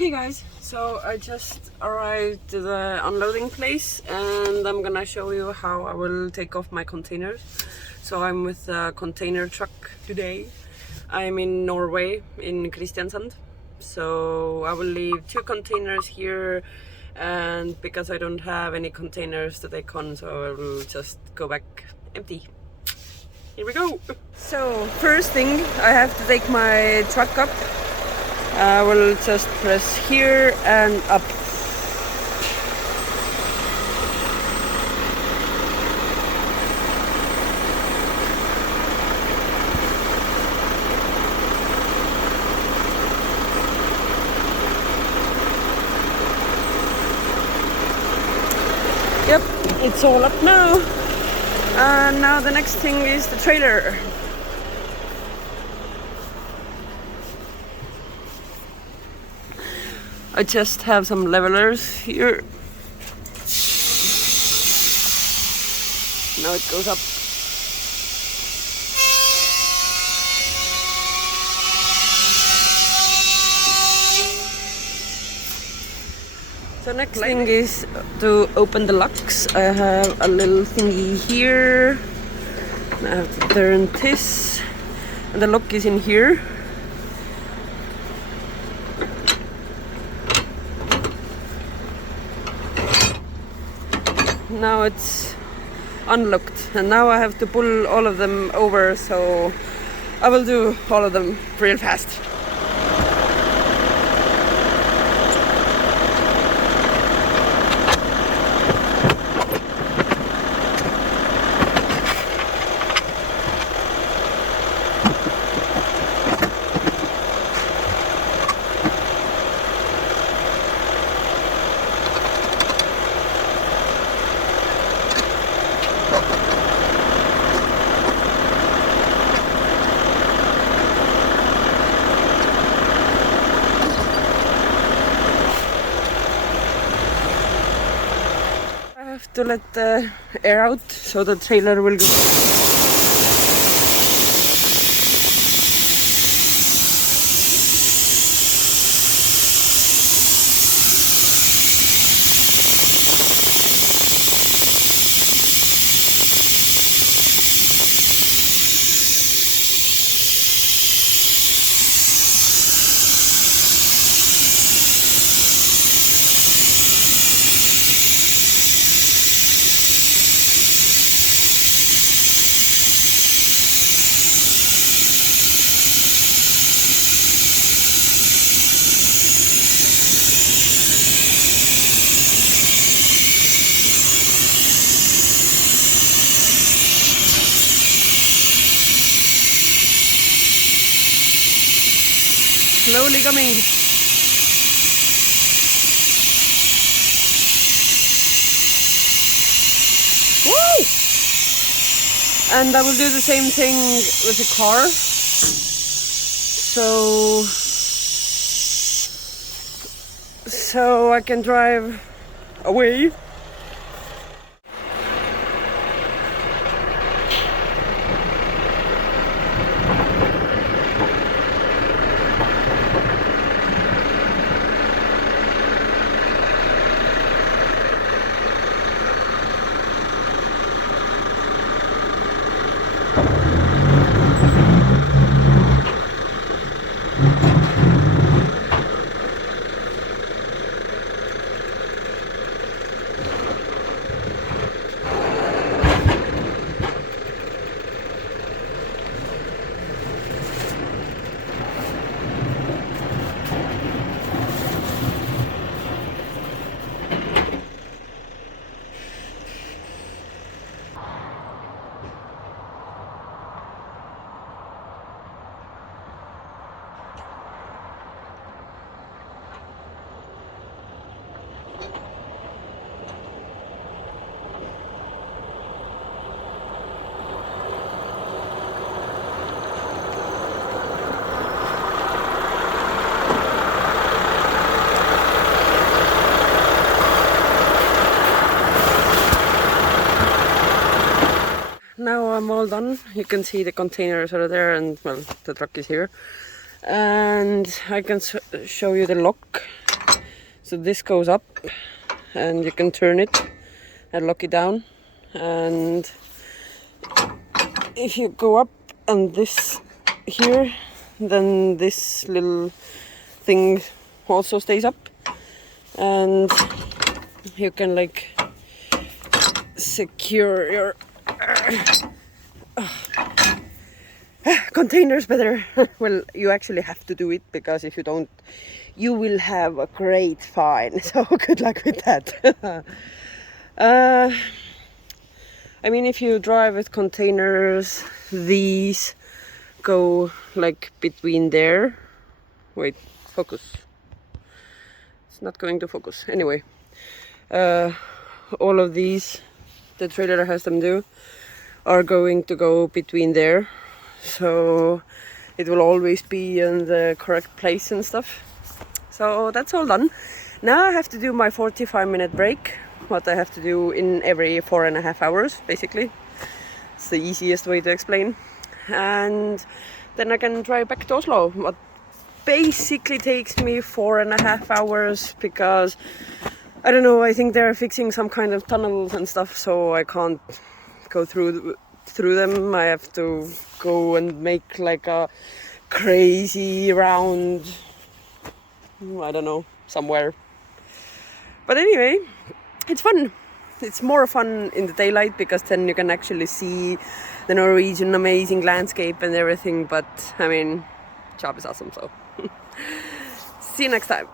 Hey guys, so I just arrived to the unloading place and I'm gonna show you how I will take off my containers. So I'm with a container truck today. I'm in Norway, in Kristiansand. So I will leave 2 containers here, and because I don't have any containers to take on, so I will just go back empty. Here we go! So first thing, I have to take my truck up. I will just press here and up. Yep, it's all up now. And now the next thing is the trailer. I just have some levelers here. Now it goes up. So next thing is to open the locks. I have a little thingy here. I have to turn this, and the lock is in here. Now it's unlocked, and now I have to pull all of them over, so I will do all of them real fast. To let the air out so the trailer will go. Slowly coming. Woo! And I will do the same thing with the car. So I can drive away. Now I'm all done. You can see the containers are there, and well, the truck is here. And I can show you the lock. So this goes up and you can turn it and lock it down, and if you go up and this here, then this little thing also stays up, and you can like secure your containers better. Well, you actually have to do it, because if you don't, you will have a great fine. So good luck with that. I mean, if you drive with containers, these go like between there. Wait, focus. It's not going to focus. Anyway, all of these, the trailer has them do, are going to go between there. So it will always be in the correct place and stuff. So that's all done. Now I have to do my 45-minute break, what I have to do in every 4.5 hours, basically. It's the easiest way to explain. And then I can drive back to Oslo, what basically takes me 4.5 hours, because I don't know, I think they're fixing some kind of tunnels and stuff, so I can't go through them. I have to go and make like a crazy round, I don't know, somewhere. But anyway, it's fun. It's more fun in the daylight, because then you can actually see the Norwegian amazing landscape and everything. But I mean, job is awesome, so see you next time.